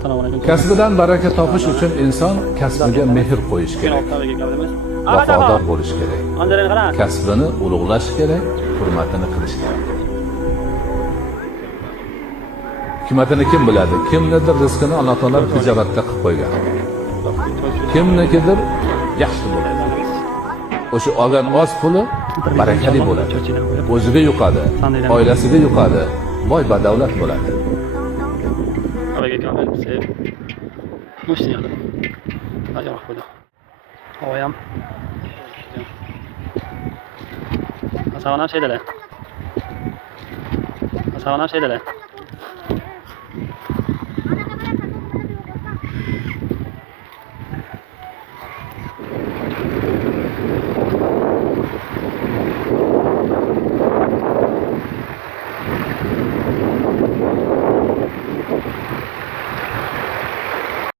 Assalomu alaykum. Kasbidan baraka topish uchun inson kasbiga mehr qo'yish kerak. Vafodor bo'lish kerak. Kasbini ulug'lash kerak, hurmatini qilish kerak. Hikmatini kim biladi? Kimnidir rizqini Alloh taolo tijoratda qilib qo'ygan. Kimnikidir yaxshi bo'ladi. O'sha olgan oz puli barakali bo'ladi. O'ziga yuqadi, oilasiga yuqadi, boy badavlat bo'ladi. Masalan, şeydeler.